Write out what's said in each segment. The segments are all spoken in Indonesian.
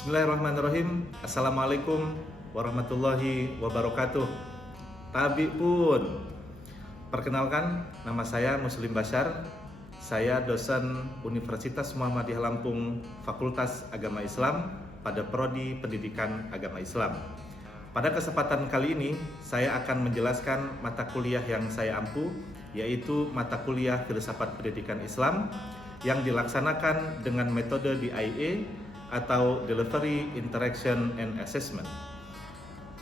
Bismillahirrahmanirrahim. Assalamualaikum warahmatullahi wabarakatuh. Tabi pun. Perkenalkan, nama saya Muslim Bashar. Saya dosen Universitas Muhammadiyah Lampung, Fakultas Agama Islam pada Prodi Pendidikan Agama Islam. Pada kesempatan kali ini, saya akan menjelaskan mata kuliah yang saya ampu, yaitu mata kuliah Filsafat Pendidikan Islam yang dilaksanakan dengan metode DIA atau Delivery, Interaction, and Assessment.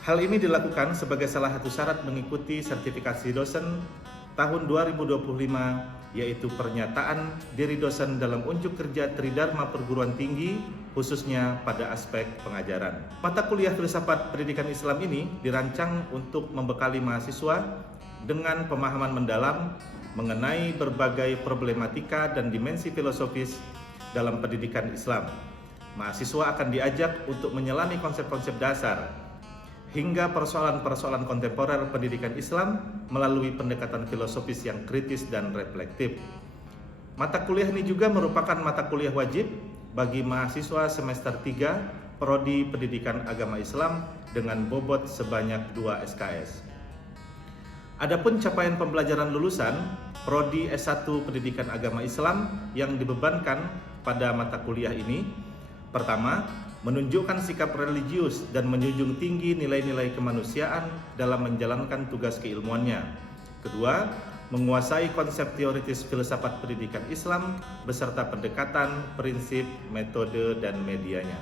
Hal ini dilakukan sebagai salah satu syarat mengikuti sertifikasi dosen tahun 2025, yaitu pernyataan diri dosen dalam unjuk kerja Tridharma Perguruan Tinggi, khususnya pada aspek pengajaran. Mata kuliah Filsafat Pendidikan Islam ini dirancang untuk membekali mahasiswa dengan pemahaman mendalam mengenai berbagai problematika dan dimensi filosofis dalam pendidikan Islam. Mahasiswa akan diajak untuk menyelami konsep-konsep dasar hingga persoalan-persoalan kontemporer pendidikan Islam melalui pendekatan filosofis yang kritis dan reflektif. Mata kuliah ini juga merupakan mata kuliah wajib bagi mahasiswa semester 3 Prodi Pendidikan Agama Islam dengan bobot sebanyak 2 SKS. Adapun capaian pembelajaran lulusan Prodi S1 Pendidikan Agama Islam yang dibebankan pada mata kuliah ini: pertama, menunjukkan sikap religius dan menjunjung tinggi nilai-nilai kemanusiaan dalam menjalankan tugas keilmuannya. Kedua, menguasai konsep teoritis filsafat pendidikan Islam beserta pendekatan, prinsip, metode, dan medianya.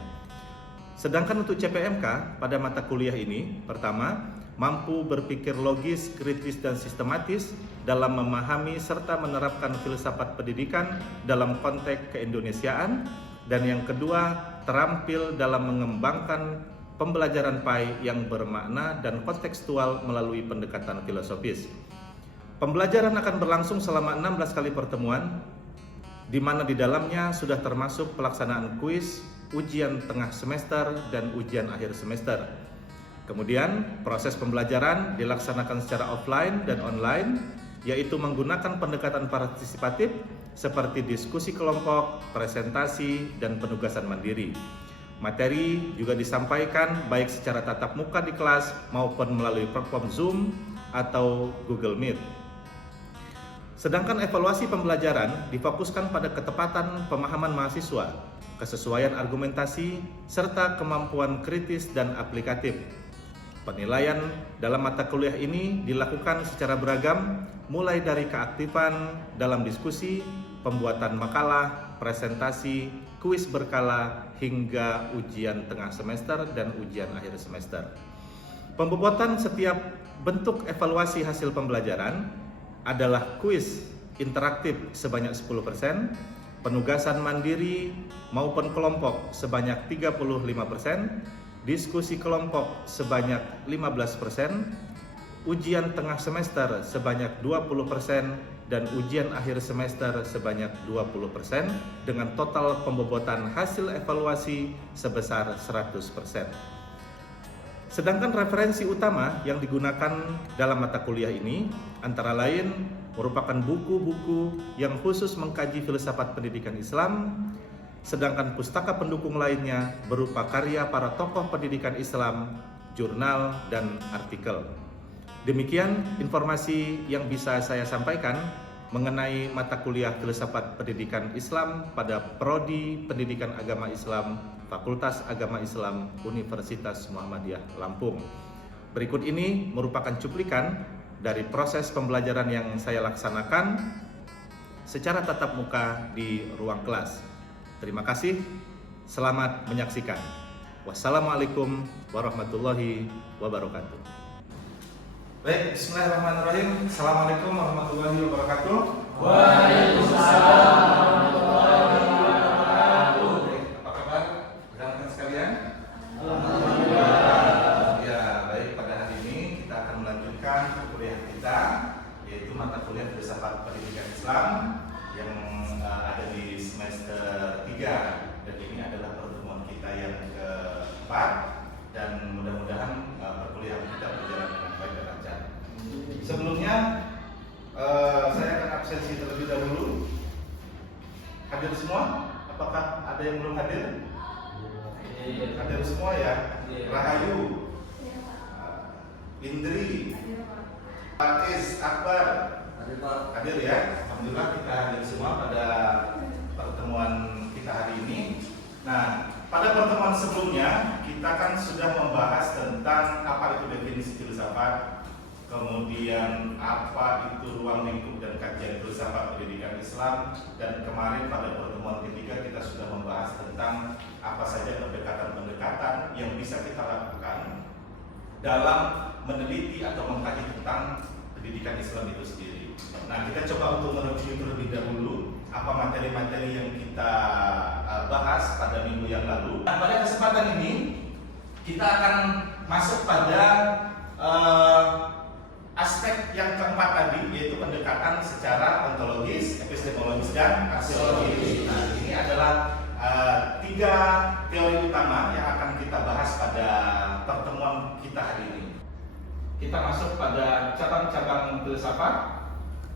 Sedangkan untuk CPMK pada mata kuliah ini, pertama, mampu berpikir logis, kritis, dan sistematis dalam memahami serta menerapkan filsafat pendidikan dalam konteks keindonesiaan. Dan yang kedua, terampil dalam mengembangkan pembelajaran PAI yang bermakna dan kontekstual melalui pendekatan filosofis. Pembelajaran akan berlangsung selama 16 kali pertemuan, di mana di dalamnya sudah termasuk pelaksanaan kuis, ujian tengah semester, dan ujian akhir semester. Kemudian, proses pembelajaran dilaksanakan secara offline dan online, yaitu menggunakan pendekatan partisipatif seperti diskusi kelompok, presentasi, dan penugasan mandiri. Materi juga disampaikan baik secara tatap muka di kelas maupun melalui platform Zoom atau Google Meet. Sedangkan evaluasi pembelajaran difokuskan pada ketepatan pemahaman mahasiswa, kesesuaian argumentasi, serta kemampuan kritis dan aplikatif. Penilaian dalam mata kuliah ini dilakukan secara beragam, mulai dari keaktifan dalam diskusi, pembuatan makalah, presentasi, kuis berkala, hingga ujian tengah semester dan ujian akhir semester. Pembobotan setiap bentuk evaluasi hasil pembelajaran adalah kuis interaktif sebanyak 10%, penugasan mandiri maupun kelompok sebanyak 35%, diskusi kelompok sebanyak 15%, ujian tengah semester sebanyak 20%, dan ujian akhir semester sebanyak 20%, dengan total pembobotan hasil evaluasi sebesar 100%. Sedangkan referensi utama yang digunakan dalam mata kuliah ini antara lain merupakan buku-buku yang khusus mengkaji filsafat pendidikan Islam, sedangkan pustaka pendukung lainnya berupa karya para tokoh pendidikan Islam, jurnal, dan artikel. Demikian informasi yang bisa saya sampaikan mengenai mata kuliah Filsafat Pendidikan Islam pada Prodi Pendidikan Agama Islam, Fakultas Agama Islam, Universitas Muhammadiyah Lampung. Berikut ini merupakan cuplikan dari proses pembelajaran yang saya laksanakan secara tatap muka di ruang kelas. Terima kasih, selamat menyaksikan. Wassalamualaikum warahmatullahi wabarakatuh. Baik, bismillahirrahmanirrahim. Assalamualaikum warahmatullahi wabarakatuh. Waalaikumsalam warahmatullahi wabarakatuh. Baik, apa kabar rekan-rekan sekalian? Alhamdulillah. Ya, baik, pada hari ini kita akan melanjutkan kuliah kita, yaitu mata kuliah Filsafat Pendidikan Islam yang ada di semester 3, dan ini adalah pertemuan kita yang keempat, dan mudah-mudahan perkuliahan kita berjalan dengan baik dan lancar. Sebelumnya saya akan absensi terlebih dahulu. Hadir semua? Apakah ada yang belum hadir? Hadir semua ya. Rahayu, Indri, Faiz, Akbar, hadir ya. Alhamdulillah kita hadir semua pada pertemuan kita hari ini. Nah, pada pertemuan sebelumnya kita kan sudah membahas tentang apa itu definisi filsafat, kemudian apa itu ruang lingkup dan kajian filsafat pendidikan Islam, dan kemarin pada pertemuan ketiga kita sudah membahas tentang apa saja pendekatan-pendekatan yang bisa kita lakukan dalam meneliti atau mengkaji tentang pendidikan Islam itu sendiri. Nah, kita coba untuk mereview terlebih dahulu apa materi-materi yang kita bahas pada minggu yang lalu. Nah, pada kesempatan ini kita akan masuk pada aspek yang keempat tadi, yaitu pendekatan secara ontologis, epistemologis, dan aksiologis. Nah, ini adalah tiga teori utama yang akan kita bahas pada pertemuan kita hari ini. Kita masuk pada cabang-cabang filsafat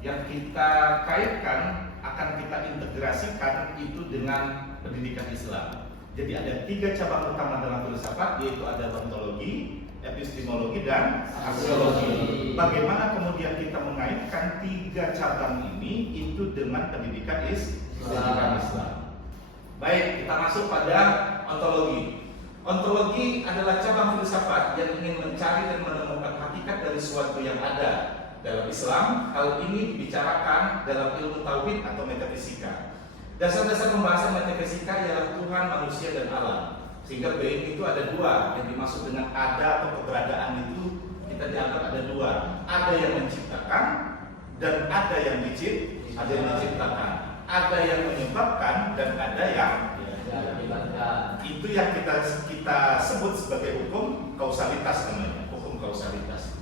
yang kita kaitkan, akan kita integrasikan itu dengan pendidikan Islam. Jadi ada tiga cabang utama dalam filsafat, yaitu ada ontologi, epistemologi, dan aksiologi. Bagaimana kemudian kita mengaitkan tiga cabang ini itu dengan pendidikan Islam? Baik, kita masuk pada ontologi. Ontologi adalah cabang filsafat yang ingin mencari dan menemukan hakikat dari sesuatu yang ada. Dalam Islam, hal ini dibicarakan dalam ilmu tauhid atau metafisika. Dasar-dasar pembahasan metafisika ialah Tuhan, manusia, dan alam. Sehingga being itu ada dua, yang dimaksud dengan ada atau keberadaan itu kita dianggap ada dua. Ada yang menciptakan dan ada yang diciptakan. Ada yang menyebabkan dan ada yang itu yang kita sebut sebagai hukum kausalitas namanya, hukum kausalitas.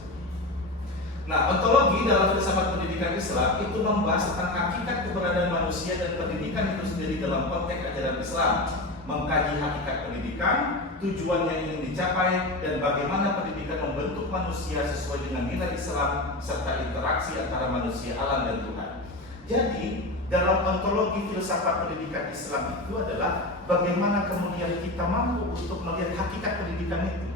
Nah, ontologi dalam filsafat pendidikan Islam itu membahas tentang hakikat keberadaan manusia dan pendidikan itu sendiri dalam konteks ajaran Islam, mengkaji hakikat pendidikan, tujuan yang ingin dicapai, dan bagaimana pendidikan membentuk manusia sesuai dengan nilai Islam serta interaksi antara manusia, alam, dan Tuhan. Jadi, dalam ontologi filsafat pendidikan Islam itu adalah bagaimana kemudian kita mampu untuk melihat hakikat pendidikan itu.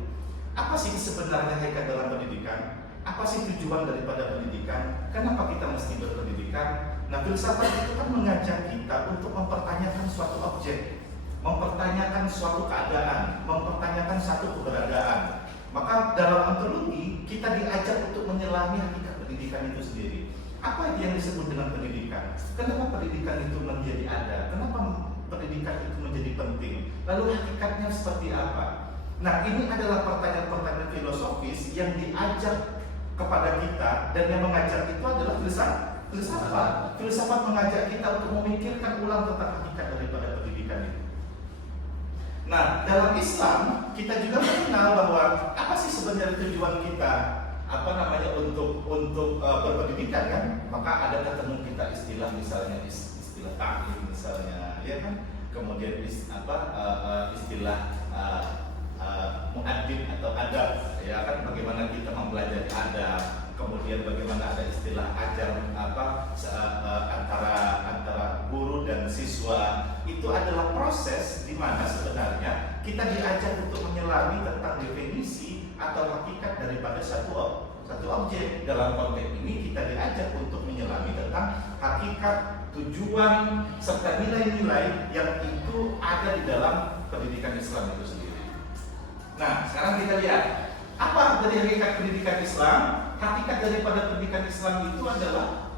Apa sih sebenarnya hakikat dalam pendidikan? Apa sih tujuan daripada pendidikan? Kenapa kita mesti berpendidikan? Nah, filsafat itu kan mengajak kita untuk mempertanyakan suatu objek, mempertanyakan suatu keadaan, mempertanyakan satu keberadaan. Maka dalam ontologi kita diajak untuk menyelami hakikat pendidikan itu sendiri. Apa yang disebut dengan pendidikan? Kenapa pendidikan itu menjadi ada? Kenapa pendidikan itu menjadi penting? Lalu hakikatnya seperti apa? Nah, ini adalah pertanyaan-pertanyaan filosofis yang diajak kepada kita, dan yang mengajak itu adalah filsafat. Filsafat mengajak kita untuk memikirkan ulang tentang hakikat daripada pendidikan itu. Nah, dalam Islam kita juga mengenal bahwa apa sih sebenarnya tujuan kita untuk berpendidikan kan? Maka ada ketemu kita istilah, misalnya istilah ta'lim misalnya, ya kan? Kemudian istilah mu'addib atau adab, ya kan, bagaimana kita mempelajari adab. Kemudian bagaimana ada istilah ajar antara guru dan siswa. Itu adalah proses di mana sebenarnya kita diajak untuk menyelami tentang definisi atau hakikat daripada satu objek. Dalam konteks ini kita diajak untuk menyelami tentang hakikat, tujuan, serta nilai-nilai yang itu ada di dalam pendidikan Islam itu sendiri. Nah, sekarang kita lihat apa dari hakikat pendidikan Islam. Hakikat daripada pendidikan Islam itu adalah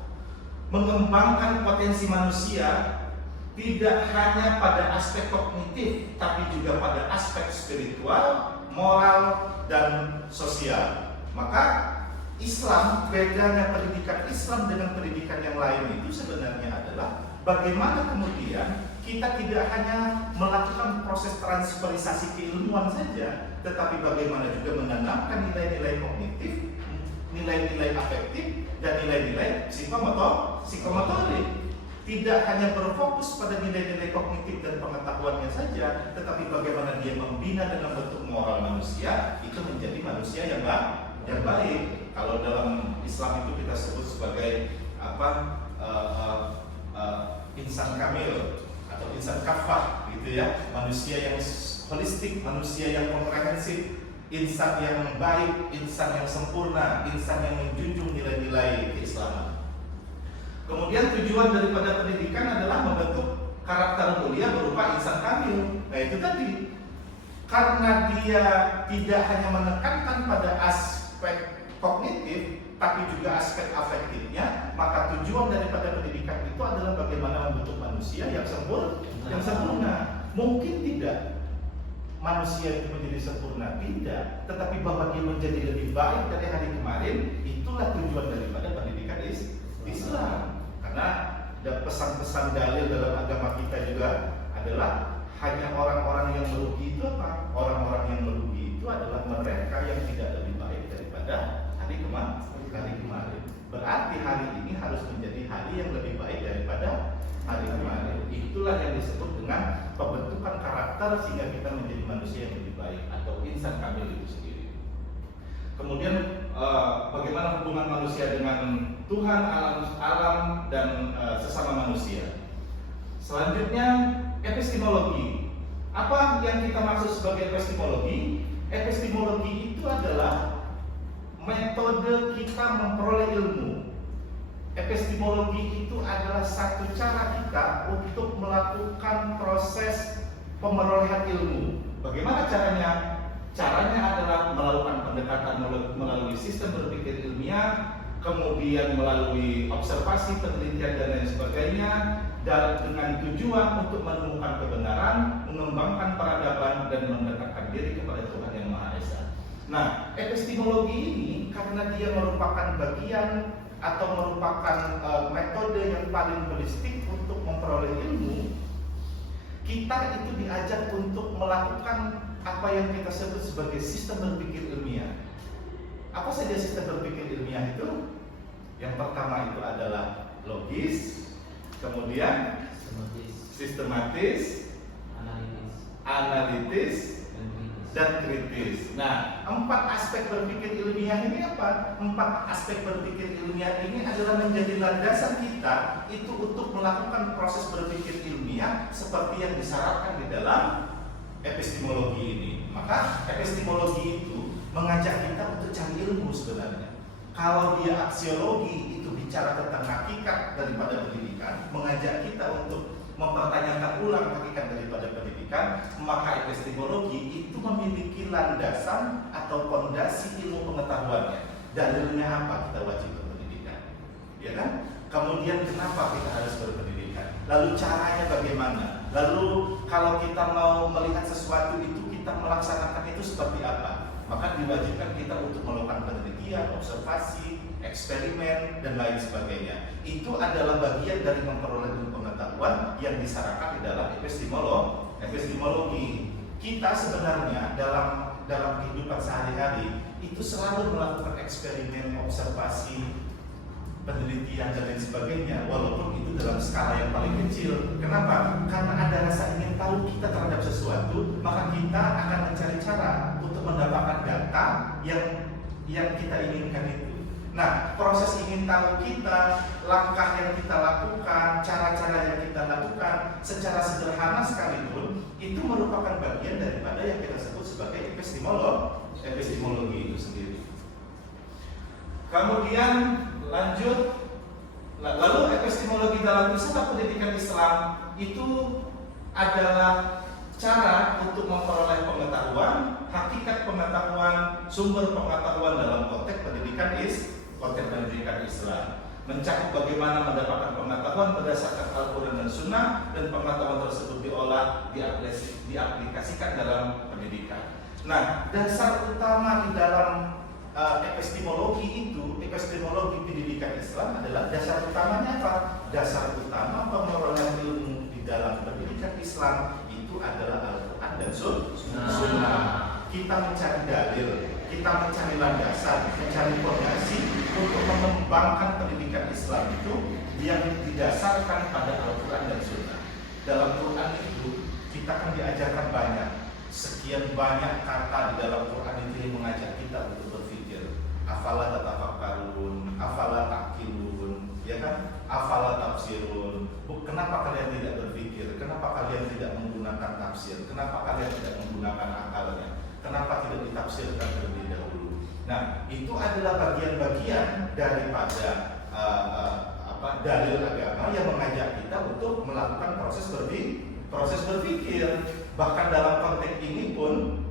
mengembangkan potensi manusia tidak hanya pada aspek kognitif, tapi juga pada aspek spiritual, moral, dan sosial. Maka Islam, bedanya pendidikan Islam dengan pendidikan yang lain itu sebenarnya adalah bagaimana kemudian kita tidak hanya melakukan proses transferisasi keilmuan saja, tetapi bagaimana juga menanamkan nilai-nilai kognitif, nilai-nilai afektif, dan nilai-nilai psikomotorik. Tidak hanya berfokus pada nilai-nilai kognitif dan pengetahuannya saja, tetapi bagaimana dia membina dan membentuk moral manusia itu menjadi manusia yang baik. Kalau dalam Islam itu kita sebut sebagai insan kamil atau insan kafah gitu ya, manusia yang holistik, manusia yang komprehensif, insan yang baik, insan yang sempurna, insan yang menjunjung nilai-nilai keislaman. Kemudian tujuan daripada pendidikan adalah membentuk karakter mulia berupa insan kamil. Nah itu tadi, karena dia tidak hanya menekankan pada aspek kognitif, tapi juga aspek afektifnya, maka tujuan daripada pendidikan itu adalah bagaimana membentuk manusia yang sempurna. Mungkin tidak manusia itu menjadi sempurna, tidak, tetapi bahwa dia menjadi lebih baik dari hari kemarin, itulah tujuan daripada pendidikan Islam. Karena pesan-pesan dalil dalam agama kita juga adalah hanya orang-orang yang merugi itu apa? Orang-orang yang merugi itu adalah mereka yang tidak lebih baik daripada hari kemarin. Berarti hari ini harus menjadi hari yang lebih baik daripada hari kemarin. Itulah yang disebut dengan pembentukan karakter sehingga kita menjadi manusia yang lebih baik atau insan kamil itu sendiri. Kemudian bagaimana hubungan manusia dengan Tuhan, alam dan sesama manusia. Selanjutnya epistemologi. Apa yang kita maksud sebagai epistemologi? Epistemologi itu adalah metode kita memperoleh ilmu. Epistemologi itu adalah satu cara kita untuk melakukan proses pemerolehan ilmu. Bagaimana caranya? Caranya adalah melakukan pendekatan melalui sistem berpikir ilmiah, kemudian melalui observasi, penelitian dan lain sebagainya, dan dengan tujuan untuk menemukan kebenaran, mengembangkan peradaban dan mendekatkan diri kepada Tuhan yang Maha Esa. Nah, epistemologi ini karena dia merupakan bagian atau merupakan metode yang paling holistik untuk memperoleh ilmu, kita itu diajak untuk melakukan apa yang kita sebut sebagai sistem berpikir ilmiah. Apa saja sistem berpikir ilmiah itu? Yang pertama itu adalah logis, kemudian sistematis, analitis, dan kritis. Nah, 4 aspek berpikir ilmiah ini apa? 4 aspek berpikir ilmiah ini adalah menjadi landasan kita itu untuk melakukan proses berpikir ilmiah seperti yang disyaratkan di dalam epistemologi ini. Maka epistemologi itu mengajak kita untuk cari ilmu sebenarnya. Kalau dia aksiologi itu bicara tentang hakikat daripada pendidikan, mengajak kita untuk mempertanyakan ulang hakikat daripada pendidikan, maka epistemologi itu memiliki landasan atau fondasi ilmu pengetahuannya. Dalilnya apa kita wajib berpendidikan? Ya kan? Kemudian kenapa kita harus berpendidikan? Lalu caranya bagaimana? Lalu kalau kita mau melihat sesuatu itu, kita melaksanakan itu seperti apa? Maka diwajibkan kita untuk melakukan penelitian, observasi, eksperimen, dan lain sebagainya. Itu adalah bagian dari memperoleh ilmu pengetahuan yang disyaratkan di dalam epistemologi. Kita sebenarnya dalam kehidupan sehari-hari itu selalu melakukan eksperimen, observasi, penelitian dan lain sebagainya, walaupun itu dalam skala yang paling kecil. Kenapa? Karena ada rasa ingin tahu kita terhadap sesuatu, maka kita akan mencari cara untuk mendapatkan data yang kita inginkan itu. Nah, proses ingin tahu kita, langkah yang kita lakukan, cara-cara yang kita lakukan secara sederhana sekalipun itu merupakan bagian daripada yang kita sebut sebagai epistemologi itu sendiri. Kemudian lanjut, lalu epistemologi dalam filsafat pendidikan Islam itu adalah cara untuk memperoleh pengetahuan, hakikat pengetahuan, sumber pengetahuan dalam konteks pendidikan Islam. Mencakup bagaimana mendapatkan pengetahuan berdasarkan Al-Quran dan Sunnah, dan pengetahuan tersebut diolah, diaplikasikan dalam pendidikan. Nah, dasar utama di dalam epistemologi pendidikan Islam adalah dasar utamanya apa? Dasar utama pemerolehan ilmu di dalam pendidikan Islam itu adalah Al-Quran dan Sunnah. Kita mencari dalil, kita mencari landasan, mencari fondasi untuk mengembangkan pendidikan Islam itu yang didasarkan pada Al-Quran dan Sunnah. Dalam Quran itu kita akan diajarkan banyak, sekian banyak kata di dalam Quran itu yang mengajak kita untuk berpikir. Afala tatafakkarun, afala taqilun, ya kan? Afala tafsirun. Kenapa kalian tidak berpikir? Kenapa tentang tafsir. Kenapa kalian tidak menggunakan akalnya? Kenapa tidak ditafsirkan terlebih dahulu? Nah, itu adalah bagian-bagian daripada dalil agama yang mengajak kita untuk melakukan proses berpikir. Bahkan dalam konteks ini pun,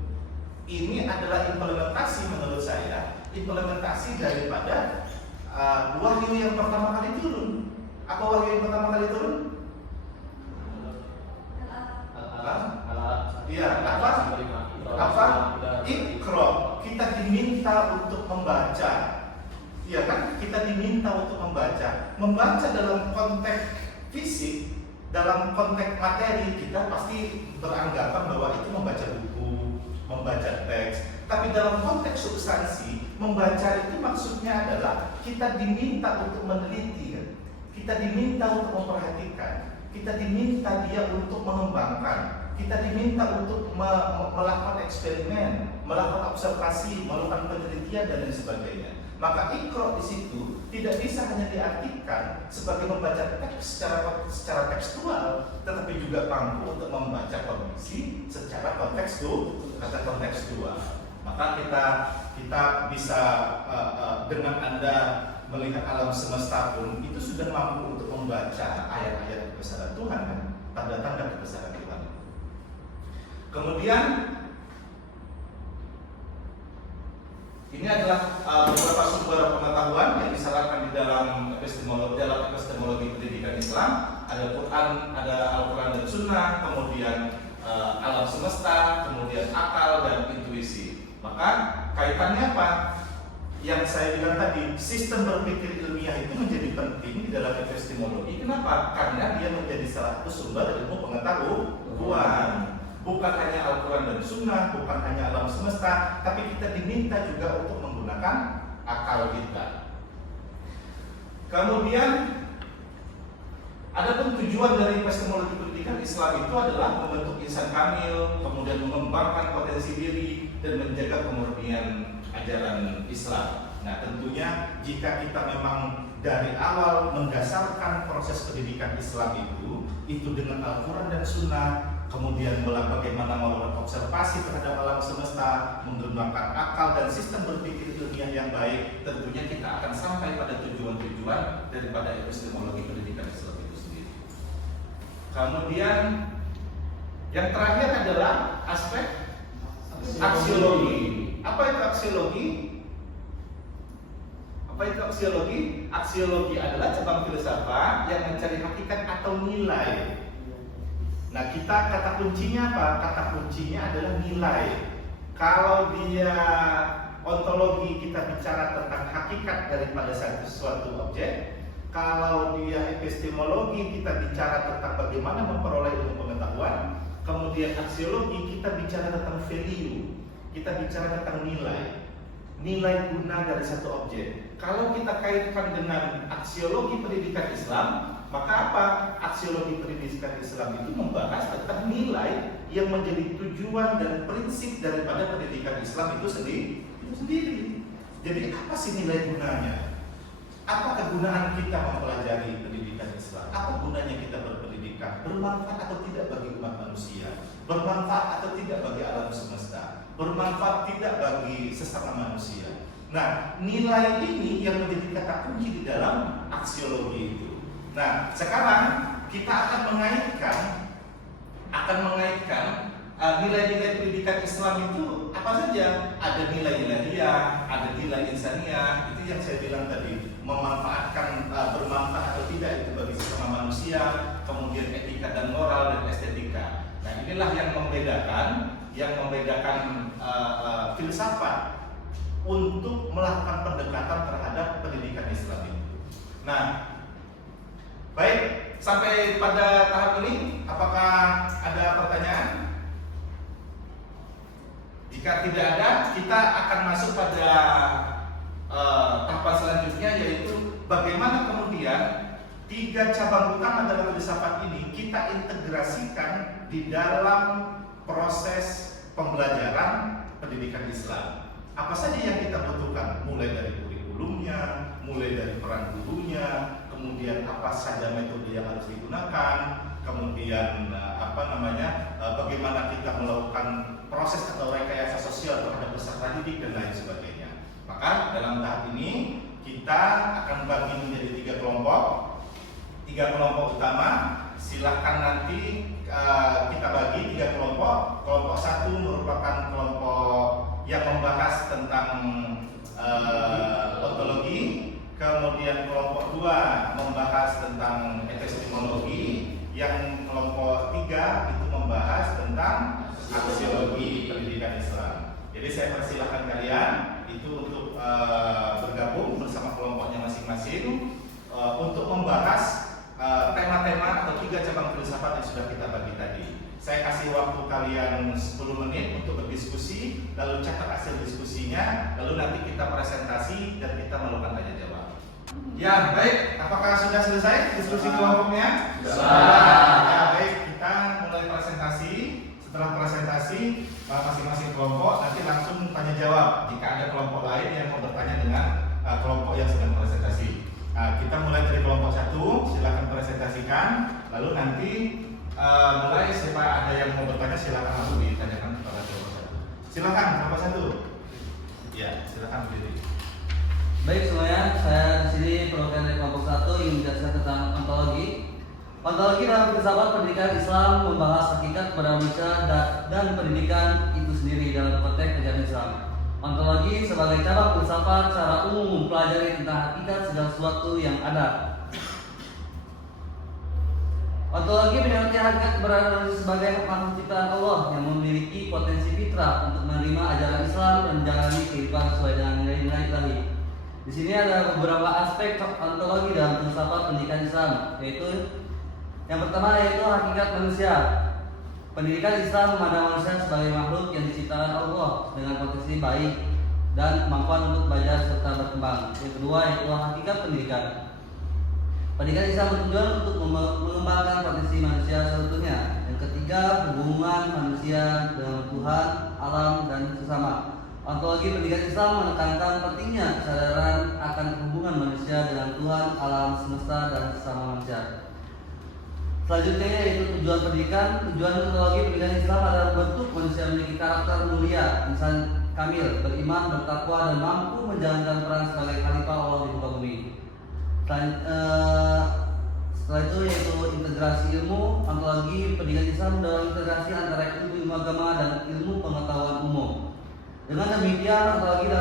ini adalah implementasi menurut saya, implementasi daripada wahyu yang pertama kali turun. Apa wahyu yang pertama kali turun? Iya, apa? Iqra. Kita diminta untuk membaca. Iya kan? Kita diminta untuk membaca. Membaca dalam konteks fisik, dalam konteks materi, kita pasti beranggapan bahwa itu membaca buku, membaca teks. Tapi dalam konteks substansi, membaca itu maksudnya adalah kita diminta untuk meneliti, kan? Kita diminta untuk memperhatikan, kita diminta dia untuk mengembangkan, kita diminta untuk melakukan eksperimen, melakukan observasi, melakukan penelitian dan lain sebagainya. Maka Iqra di situ tidak bisa hanya diartikan sebagai membaca teks secara tekstual, tetapi juga mampu untuk membaca kondisi secara kontekstual. Maka kita bisa dengan Anda melihat alam semesta pun itu sudah mampu untuk membaca ayat-ayat kebesaran Tuhan, kan? Tanda-tanda kebesaran Tuhan. Kemudian ini adalah beberapa sumber pengetahuan yang disarankan di dalam epistemologi pendidikan Islam. Ada Quran, ada Al-Quran dan Sunnah, kemudian alam semesta, kemudian akal dan intuisi. Maka kaitannya apa? Yang saya bilang tadi, sistem berpikir ilmiah itu menjadi penting di dalam epistemologi. Kenapa? Karena dia menjadi salah satu sumber ilmu pengetahuan. Bukan hanya Al-Quran dan Sunnah, bukan hanya alam semesta, tapi kita diminta juga untuk menggunakan akal kita. Kemudian, adapun tujuan dari epistemologi pendidikan Islam itu adalah membentuk insan kamil, kemudian mengembangkan potensi diri dan menjaga kemurnian ajaran Islam. Nah, tentunya jika kita memang dari awal mendasarkan proses pendidikan Islam itu dengan Al-Quran dan Sunnah, kemudian bagaimana melakukan observasi terhadap alam semesta, menggunakan akal dan sistem berpikir ilmiah yang baik, tentunya kita akan sampai pada tujuan-tujuan daripada epistemologi pendidikan Islam itu sendiri. Kemudian yang terakhir adalah aspek aksiologi. Apa itu aksiologi? Aksiologi adalah cabang filsafat yang mencari hakikat atau nilai. Nah, kata kuncinya apa? Kata kuncinya adalah nilai. Kalau dia ontologi, kita bicara tentang hakikat daripada suatu objek. Kalau dia epistemologi, kita bicara tentang bagaimana memperoleh ilmu pengetahuan. Kemudian aksiologi, kita bicara tentang value. Kita bicara tentang nilai guna dari satu objek. Kalau kita kaitkan dengan aksiologi pendidikan Islam, maka apa? Aksiologi pendidikan Islam itu membahas tentang nilai yang menjadi tujuan dan prinsip daripada pendidikan Islam itu sendiri. Jadi apa sih nilai gunanya? Apa kegunaan kita mempelajari pendidikan Islam? Apa gunanya kita berpendidikan? Bermanfaat atau tidak bagi umat manusia? Bermanfaat atau tidak bagi alam semesta? Bermanfaat tidak bagi sesama manusia? Nah, nilai ini yang menjadi kata kunci di dalam aksiologi itu. Nah, sekarang kita akan mengaitkan nilai-nilai pendidikan Islam itu apa saja? Ada nilai ilahiyah, ada nilai insaniah. Itu yang saya bilang tadi, bermanfaat atau tidak itu bagi sesama manusia, kemudian etika dan moral dan estetika. Nah, inilah yang membedakan filsafat untuk melakukan pendekatan terhadap pendidikan Islam itu. Nah, baik, sampai pada tahap ini, apakah ada pertanyaan? Jika tidak ada, kita akan masuk pada tahapan selanjutnya, yaitu bagaimana kemudian 3 cabang utama dalam filsafat ini kita integrasikan di dalam proses pembelajaran pendidikan Islam. Apa saja yang kita butuhkan, mulai dari kurikulumnya, mulai dari peran gurunya, kemudian apa saja metode yang harus digunakan, kemudian bagaimana kita melakukan proses atau rekayasa sosial terhadap peserta didik dan lain sebagainya. Maka dalam tahap ini kita akan bagi menjadi 3 kelompok. 3 kelompok utama. Silahkan nanti kita bagi 3 kelompok. Kelompok 1 merupakan kelompok yang membahas tentang ontologi. Kemudian kelompok 2 membahas tentang epistemologi. Yang kelompok 3 itu membahas tentang aksiologi pendidikan Islam. Jadi saya persilahkan kalian itu untuk bergabung bersama kelompoknya masing-masing untuk membahas tema-tema atau 3 cabang filsafat yang sudah kita bagi tadi. Saya kasih waktu kalian 10 menit untuk berdiskusi, lalu catat hasil diskusinya, lalu nanti kita presentasi dan kita melakukan tanya jawab. Ya, baik. Apakah sudah selesai diskusi kelompoknya? Ya, baik. Kita mulai presentasi. Setelah presentasi masing-masing kelompok nanti langsung tanya jawab. Jika ada kelompok lain yang mau bertanya dengan kelompok yang sedang presentasi. Kita mulai dari kelompok 1. Silakan presentasikan. Lalu nanti mulai siapa ada yang mau bertanya silakan langsung ditanyakan kepada kelompok 1. Silakan kelompok 1. Ya, silakan berdiri. Baik semuanya, saya di sini perwakilan dari kelompok 1 yang menjelaskan tentang ontologi. Ontologi dalam filsafat pendidikan Islam membahas hakikat kepada manusia dan pendidikan itu sendiri dalam konteks ajaran Islam. Ontologi sebagai cabang filsafat secara umum mempelajari tentang hakikat segala sesuatu yang ada. Ontologi mengerti hakikat kepada manusia sebagai makhluk ciptaan Allah yang memiliki potensi fitrah untuk menerima ajaran Islam dan menjalani kehidupan sesuai dengan nilai-nilai ilahi. Di sini ada beberapa aspek ontologi dalam filsafat pendidikan Islam, yaitu yang pertama yaitu hakikat manusia. Pendidikan Islam memandang manusia sebagai makhluk yang diciptakan Allah dengan potensi baik dan kemampuan untuk belajar serta berkembang. Yang kedua yaitu hakikat pendidikan. Pendidikan Islam bertujuan untuk mengembangkan potensi manusia seutuhnya. Yang ketiga, hubungan manusia dengan Tuhan, alam, dan sesama. Ontologi pendidikan Islam menekankan pentingnya kesadaran akan hubungan manusia dengan Tuhan, alam semesta, dan sesama manusia. Selanjutnya yaitu tujuan pendidikan. Tujuan ontologi pendidikan Islam adalah bentuk manusia memiliki karakter mulia, insan kamil, beriman, bertakwa, dan mampu menjalankan peran sebagai khalifah Allah di muka bumi. Setelah itu yaitu integrasi ilmu. Ontologi pendidikan Islam dalam integrasi antara ilmu agama dan ilmu pengetahuan umum. Dengan demikian, ontologi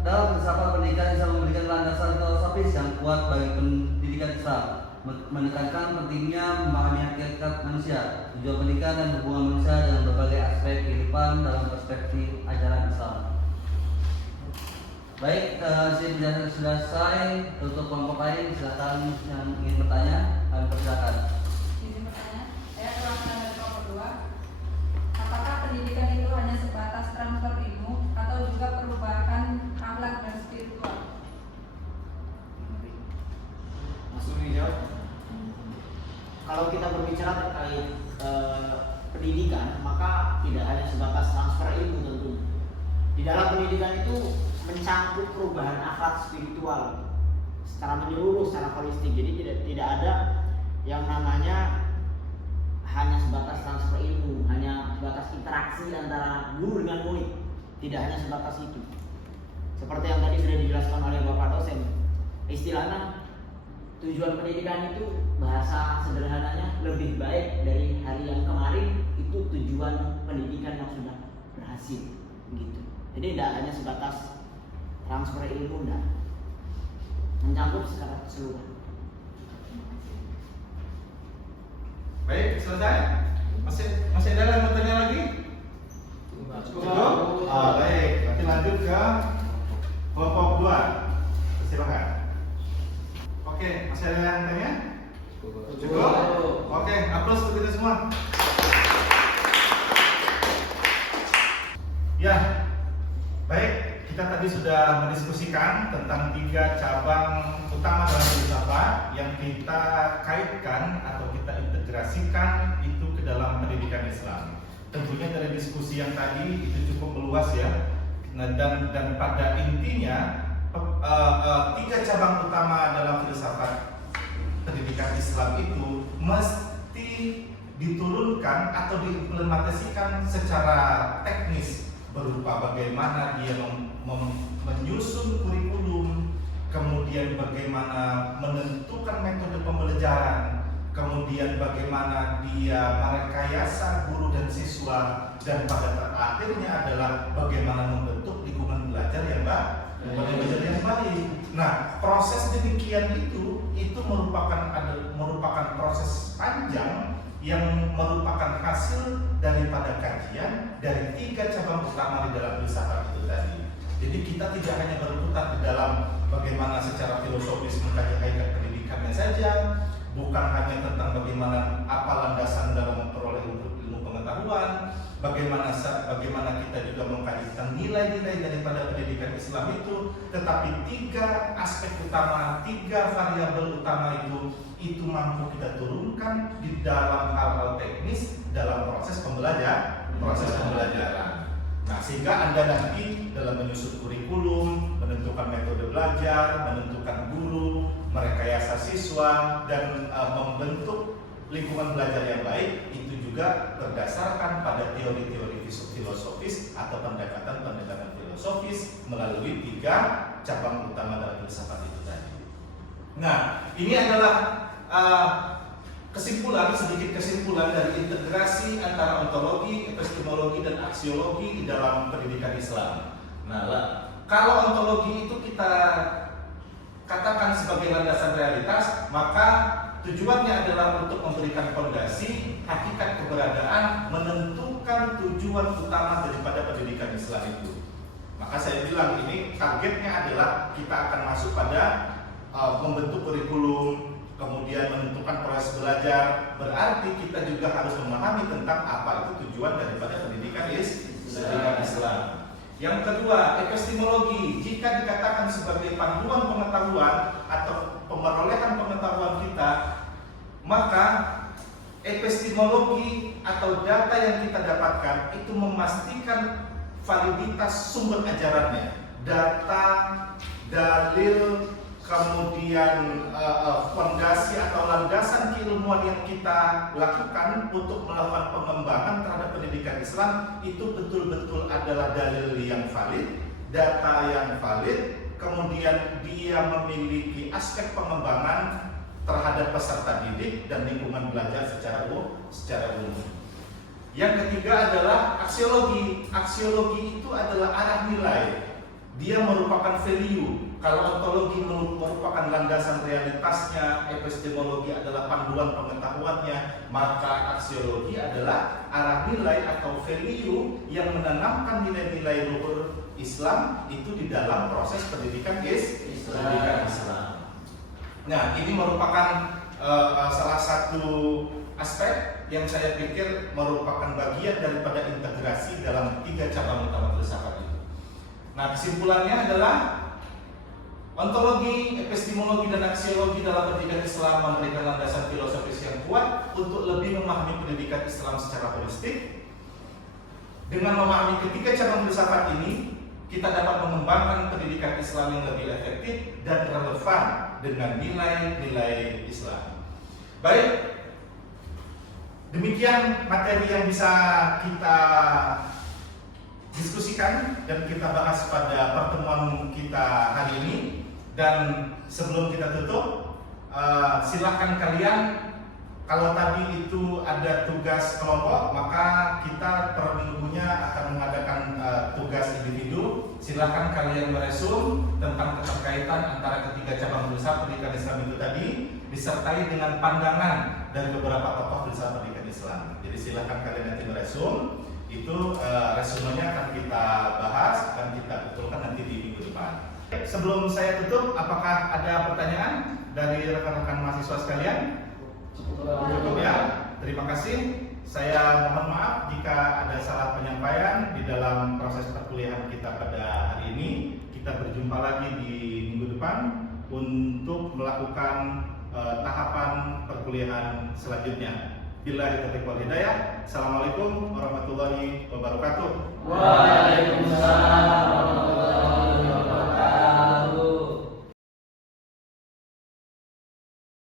dalam filsafat pendidikan Islam memberikan landasan filosofis yang kuat bagi pendidikan Islam, menekankan pentingnya memahami hakikat manusia, tujuan pendidikan dan hubungan manusia dengan berbagai aspek kehidupan dalam perspektif ajaran Islam. Baik, sesi penjelasan sudah selesai. Untuk kelompok lain, silakan yang ingin bertanya, kami persilakan. Izin bertanya, saya perwakilan dari kelompok 2. Apakah pendidikan itu hanya sebatas transfer ilmu atau juga perubahan akhlak dan spiritual? Langsung dijawab. Kalau kita berbicara terkait pendidikan, maka tidak hanya sebatas transfer ilmu tentu. Di dalam pendidikan itu mencangkup perubahan akhlak spiritual secara menyeluruh, secara holistik. Jadi tidak ada yang namanya hanya sebatas transfer ilmu, hanya sebatas interaksi antara guru dengan murid. Tidak hanya sebatas itu. Seperti yang tadi sudah dijelaskan oleh Bapak dosen, istilahnya tujuan pendidikan itu bahasa sederhananya lebih baik dari hari yang kemarin, itu tujuan pendidikan yang sudah berhasil gitu. Jadi tidak hanya sebatas transfer ilmu, enggak, mencakup secara keseluruhan. Baik, selesai? Masih ada yang bertanya lagi? Cukup? Baik, nanti lanjut ke kelompok 2. Silakan. Oke, masih ada yang tanya? Cukup? Oke, aplaus untuk kita semua. Ya, baik. Kita tadi sudah mendiskusikan tentang 3 cabang utama dalam filsafat yang kita kaitkan atau kita integrasikan itu ke dalam pendidikan Islam. Tentunya dari diskusi yang tadi itu cukup meluas ya. Dan pada intinya 3 cabang utama dalam filsafat pendidikan Islam itu mesti diturunkan atau diimplementasikan secara teknis berupa bagaimana dia menyusun kurikulum, kemudian bagaimana menentukan metode pembelajaran, kemudian bagaimana dia merekayasa guru dan siswa, dan pada akhirnya adalah bagaimana membentuk lingkungan belajar yang baik. Nah, proses demikian itu merupakan proses panjang yang merupakan hasil daripada kajian dari 3 cabang utama di dalam filsafat itu tadi. Jadi kita tidak hanya berputar di dalam bagaimana secara filosofis mengkaji hakikat pendidikannya saja, bukan hanya tentang bagaimana apa landasan dalam memperoleh ilmu pengetahuan, bagaimana kita juga mengkaji tentang nilai-nilai daripada pendidikan Islam itu, tetapi 3 aspek utama, 3 variabel utama itu mampu kita turunkan di dalam hal-hal teknis dalam proses pembelajaran. Nah, sehingga Anda nanti dalam menyusun kurikulum, menentukan metode belajar, menentukan guru, merekayasa siswa, dan membentuk lingkungan belajar yang baik itu juga berdasarkan pada teori-teori filosofis atau pendekatan-pendekatan filosofis melalui 3 cabang utama dalam filsafat itu tadi. Nah, ini adalah sedikit kesimpulan dari integrasi antara ontologi, epistemologi, dan aksiologi di dalam pendidikan Islam. Nah, kalau ontologi itu kita katakan sebagai landasan realitas, maka tujuannya adalah untuk memberikan fondasi hakikat keberadaan, menentukan tujuan utama daripada pendidikan Islam itu. Maka saya bilang ini targetnya adalah kita akan masuk pada membentuk kurikulum, kemudian menentukan proses belajar. Berarti kita juga harus memahami tentang apa itu tujuan daripada pendidikan Islam. Yang kedua, epistemologi. Jika dikatakan sebagai panduan pengetahuan atau pemerolehan pengetahuan kita, maka epistemologi atau data yang kita dapatkan itu memastikan validitas sumber ajarannya, data, dalil, kemudian fondasi atau landasan keilmuan yang kita lakukan untuk melakukan pengembangan terhadap pendidikan Islam itu betul-betul adalah dalil yang valid, data yang valid, kemudian dia memiliki aspek pengembangan terhadap peserta didik dan lingkungan belajar secara umum. Yang ketiga adalah aksiologi. Aksiologi itu adalah arah nilai. Dia merupakan value. Kalau ontologi merupakan landasan realitasnya, epistemologi adalah panduan pengetahuannya, maka aksiologi adalah arah nilai atau value yang menanamkan nilai-nilai luhur Islam itu di dalam proses pendidikan Islam. Nah, ini merupakan salah satu aspek yang saya pikir merupakan bagian daripada integrasi dalam 3 cabang utama filsafat itu. Nah, kesimpulannya adalah ontologi, epistemologi, dan aksiologi dalam pendidikan Islam memberikan landasan filosofis yang kuat untuk lebih memahami pendidikan Islam secara holistik. Dengan memahami ketiga cabang filsafat ini, kita dapat mengembangkan pendidikan Islam yang lebih efektif dan relevan dengan nilai-nilai Islam. Baik, demikian materi yang bisa kita diskusikan dan kita bahas pada pertemuan kita hari ini. Dan sebelum kita tutup, silahkan kalian, kalau tadi itu ada tugas kelompok, maka kita per minggunya akan mengadakan tugas individu. Silahkan kalian meresum tentang keterkaitan antara ketiga cabang filsafat pendidikan Islam itu tadi, disertai dengan pandangan dari beberapa tokoh filsafat pendidikan Islam. Jadi silahkan kalian nanti meresum. Itu resumenya akan kita bahas, akan kita betulkan nanti di minggu depan. Sebelum saya tutup, apakah ada pertanyaan dari rekan-rekan mahasiswa sekalian? Cukup ya. Terima kasih. Saya mohon maaf jika ada salah penyampaian di dalam proses perkuliahan kita pada hari ini. Kita berjumpa lagi di minggu depan untuk melakukan tahapan perkuliahan selanjutnya. Billahi taufiq wal hidayah. Assalamualaikum warahmatullahi wabarakatuh. Waalaikumsalam warahmatullahi wabarakatuh.